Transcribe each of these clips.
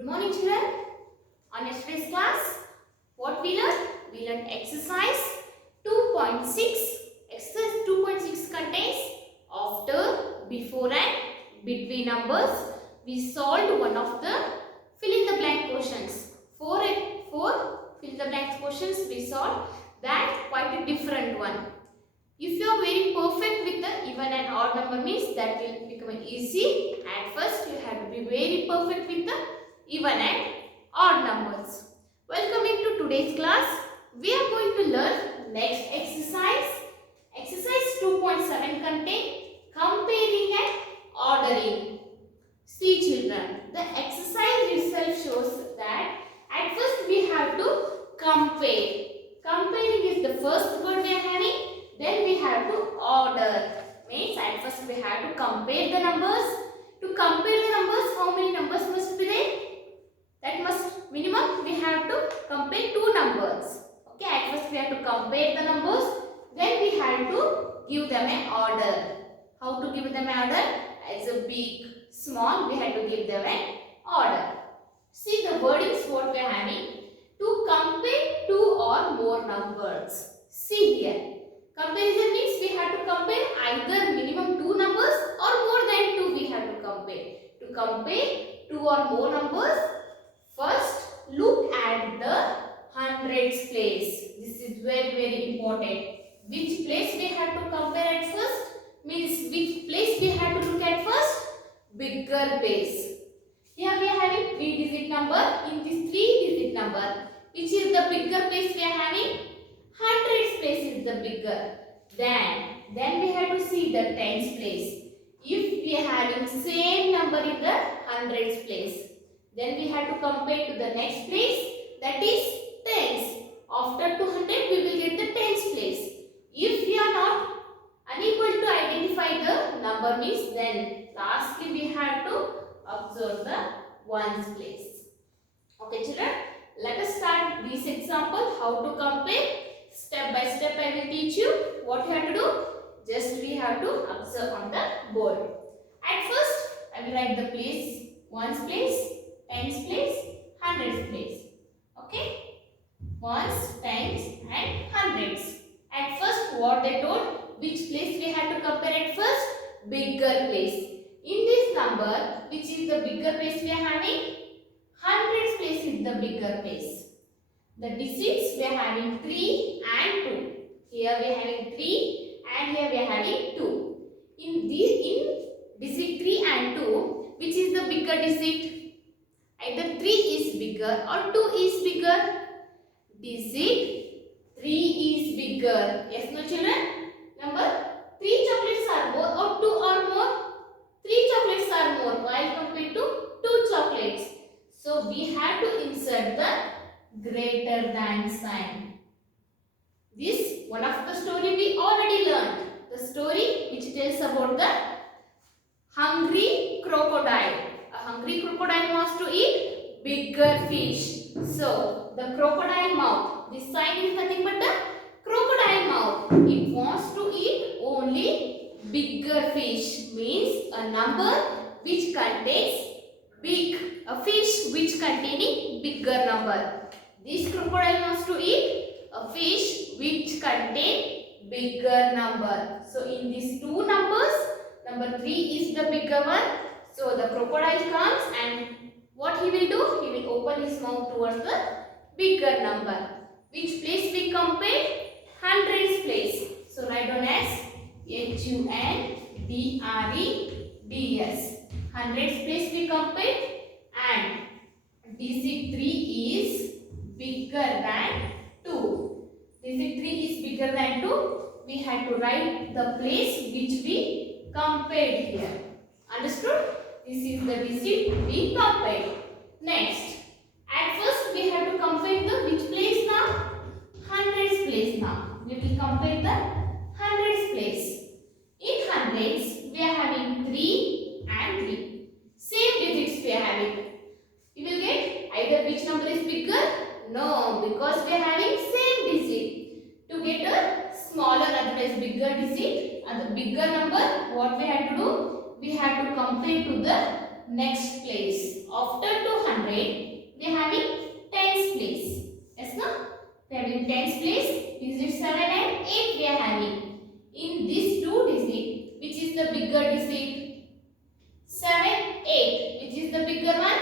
Good morning children. On yesterday's class, what we learned? We learned exercise 2.6. Exercise 2.6 contains after, before and between numbers. We solved one of the fill in the blank questions. Four fill in the blank questions we solved. That quite a different one. If you are very perfect with the even and odd number means that will become easy. At first you have to be very perfect with the even and odd numbers. Welcoming to today's class. We are going to learn next exercise. Exercise 2.7 contain comparing and ordering. See children, the exercise itself shows that at first we have to compare. Comparing is the first word we are having. Then we have to order. Means at first we have to compare the numbers. To compare the numbers, how many numbers must be there? That must minimum we have to compare two numbers. Okay, at first we have to compare the numbers. Then we have to give them an order. How to give them an order? As a big, small, we have to give them an order. See the wordings what we are having. To compare two or more numbers. See here. Comparison means we have to compare either minimum two numbers or more than two we have to compare. To compare two or more numbers, first look at the hundreds place. This is very important. Which place we have to compare at first? Means which place we have to look at first? Bigger place. Here we are having 3-digit number. In this 3-digit number, which is the bigger place we are having? Hundreds place is the bigger. Then we have to see the tens place. If we are having same number in the hundreds place, then we have to compare to the next place, that is tens. After 200 we will get the tens place. If we are not unable to identify the number means, then lastly we have to observe the ones place. Okay children, let us start this example how to compare. Step by step I will teach you what you have to do. Just we have to observe on the board. At first I will write the place, ones place, tens place, hundreds place. Okay, ones, tens and hundreds. At first what they told, which place we have to compare at first? Bigger place. In this number, which is the bigger place we are having? Hundreds place is the bigger place. The digits we are having 3 and 2. Here we are having 3 and here we are having 2. In digit 3 and 2, which is the bigger digit? Either 3 is bigger or 2 is bigger. Digit 3 is bigger. Yes, no children? Number 3 chocolates are more or 2 or more? 3 chocolates are more while compared to 2 chocolates. So we have to insert the greater than sign. This one of the story we already learned. The story which tells about the hungry crocodile. A hungry crocodile wants to eat bigger fish. So the crocodile mouth. This sign is nothing but the crocodile mouth. It wants to eat only bigger fish. Means a number which contains a fish which containing bigger number. This crocodile wants to eat a fish which contain bigger number. So in these two numbers, number 3 is the bigger one. So the crocodile comes and what he will do? He will open his mouth towards the bigger number. Which place we compare? Hundreds place. So write down as HUNDREDS. Hundreds place we compare and digit 3 is bigger than 2. Digit 3 is bigger than 2. We have to write the place which we compared here. Understood? This is the digit we compared. Next, at first we have to compare the which place now? Hundreds place now. We will compare the hundreds place. In hundreds, we are having 3 and 3. Same digits we are having. You will get either which number is bigger? No, because we are having same digit. To get a smaller otherwise bigger digit and the bigger number, what we have to do? We have to compare to the next place. After 200, we are having tens place. Yes, no? We are having tens place. Digit 7 and 8 we are having. In these two digits, which is the bigger digit? 7, 8. Which is the bigger one?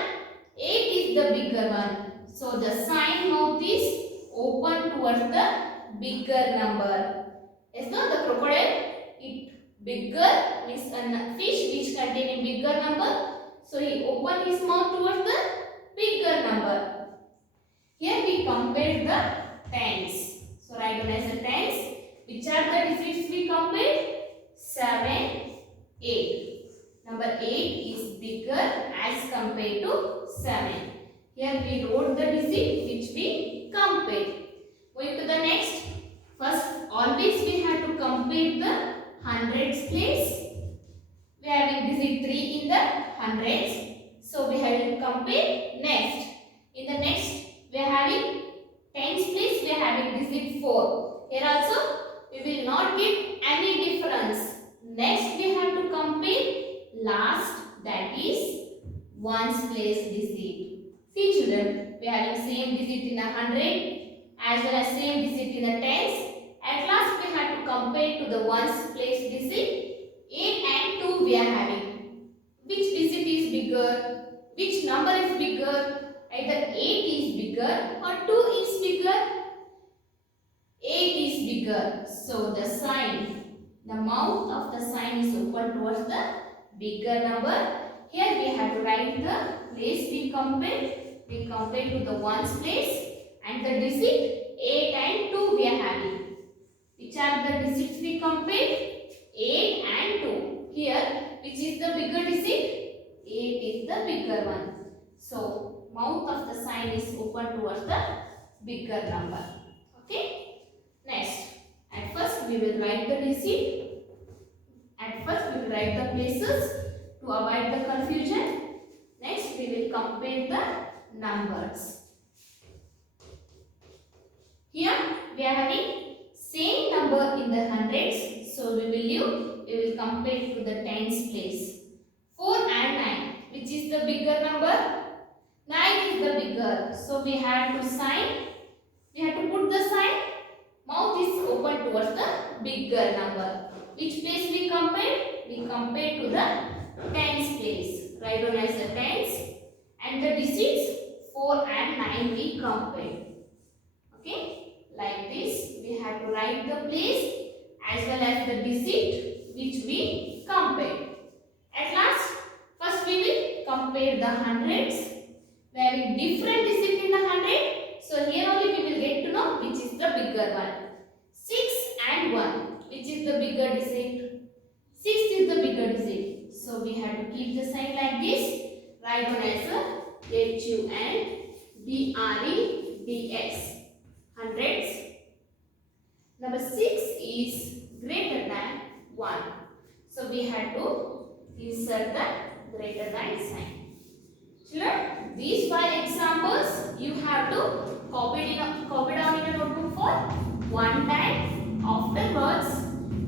8 is the bigger one. So the sign mouth is open towards the bigger number. Yes, no? The crocodile, it bigger means a fish which contain a bigger number. So he opened his mouth towards the bigger number. Here we compare the tens. So write down as the tens. Which are the digits we compared? 7, 8. Number 8 is bigger as compared to 7. Here we wrote the digit which we compared. Going to the next. First, always we have to compare the hundreds place. We are having digit 3 in the hundreds. So we have to compare next. In the next, we are having tens place. We are having digit 4. Here also, we will not get any difference. Next, we have to compare last, that is ones place digit. See children, we are having same digit in a hundred as well as same digit in the tens. At last, we have to compare to the ones place digit. 8 and 2 we are having. Which digit is bigger? Which number is bigger? Either 8 is bigger or 2 is bigger. 8 is bigger. So the sign, the mouth of the sign is open towards the bigger number. Here we have to write the place we compare. We compare to the ones place and the digit 8 and 2 we are having. Which are the digits we compare? 8 and 2. Here, which is the bigger digit? 8 is the bigger one. So, mouth of the sign is open towards the bigger number. Okay? Next, at first we will write the digit. At first we will write the places to avoid the confusion. Next, we will compare the numbers. Here, we are having same number in the hundreds. So we will compare to the tens place. 4 and 9. Which is the bigger number? 9 is the bigger. So we have to sign. We have to put the sign. Mouth is open towards the bigger number. Which place we compare? We compare to the tens place. Write down as the tens. And the digits 4 and 9 we compare. Okay? Like this. We have to write the place as well as the digit which we compare. At last, first we will compare the hundreds. We are having different digits in the hundred. So here only we will get to know which is the bigger one. 6 and 1. Which is the bigger digit? 6 is the bigger digit. So we have to keep the sign like this. Write down as a HUNDREDS. Hundreds. Number 6 is greater than 1. So we have to insert the greater than sign. Children, these 5 examples you have to copy down in a notebook for one time. Afterwards,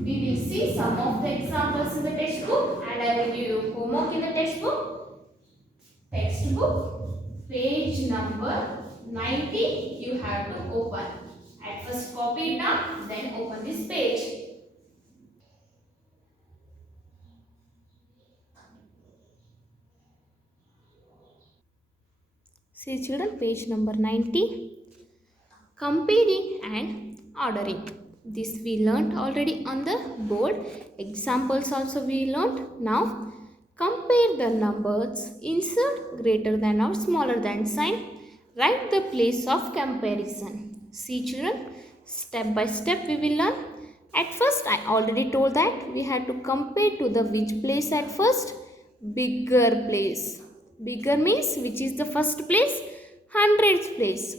we will see some of the examples in the textbook and I will give you homework in the textbook. Textbook, page number 90 you have to open. At first copy it down, then open this page. See children, page number 90. Comparing and ordering. This we learnt already on the board. Examples also we learnt. Now compare the numbers. Insert greater than or smaller than sign. Write the place of comparison. See children, step by step we will learn. At first I already told that we had to compare to the which place at first? Bigger place. Bigger means which is the first place? Hundreds place.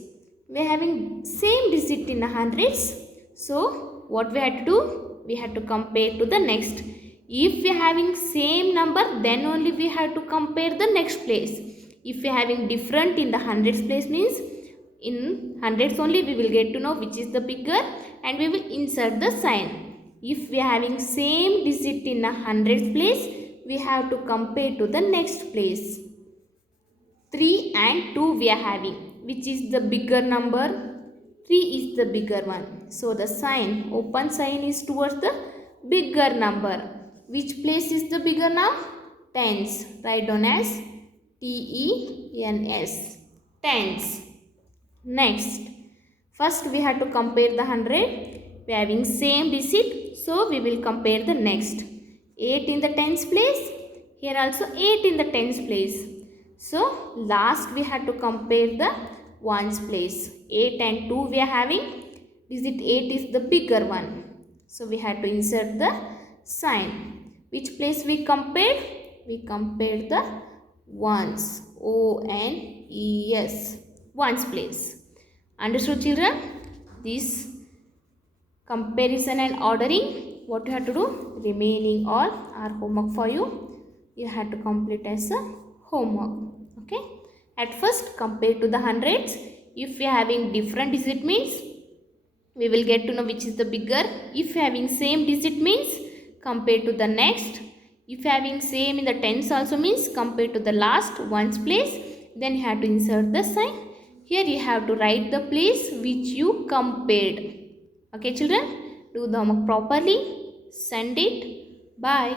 We are having same digit in hundreds. So what we had to do? We had to compare to the next. If we are having same number, then only we have to compare the next place. If we are having different in the hundreds place means in hundreds only we will get to know which is the bigger and we will insert the sign. If we are having same digit in a hundreds place, we have to compare to the next place. 3 and 2 we are having. Which is the bigger number? 3 is the bigger one. So the sign, open sign is towards the bigger number. Which place is the bigger now? Tens. Write down as TENS. Tens. Next. First we have to compare the 100. We are having same digit. So we will compare the next. 8 in the tens place. Here also 8 in the tens place. So last we have to compare the ones place. 8 and 2 we are having. Digit 8 is the bigger one. So we have to insert the sign. Which place we compared? We compared the ones. ONES. Ones place. Understood, children? This comparison and ordering, what you have to do? Remaining all are homework for you. You have to complete as a homework. Okay. At first, compare to the hundreds. If you are having different digit means, we will get to know which is the bigger. If you are having same digit means, compare to the next. If you are having same in the tens also means, compare to the last ones place. Then you have to insert the sign. Here you have to write the place which you compared. Okay children, do the homework properly. Send it. Bye.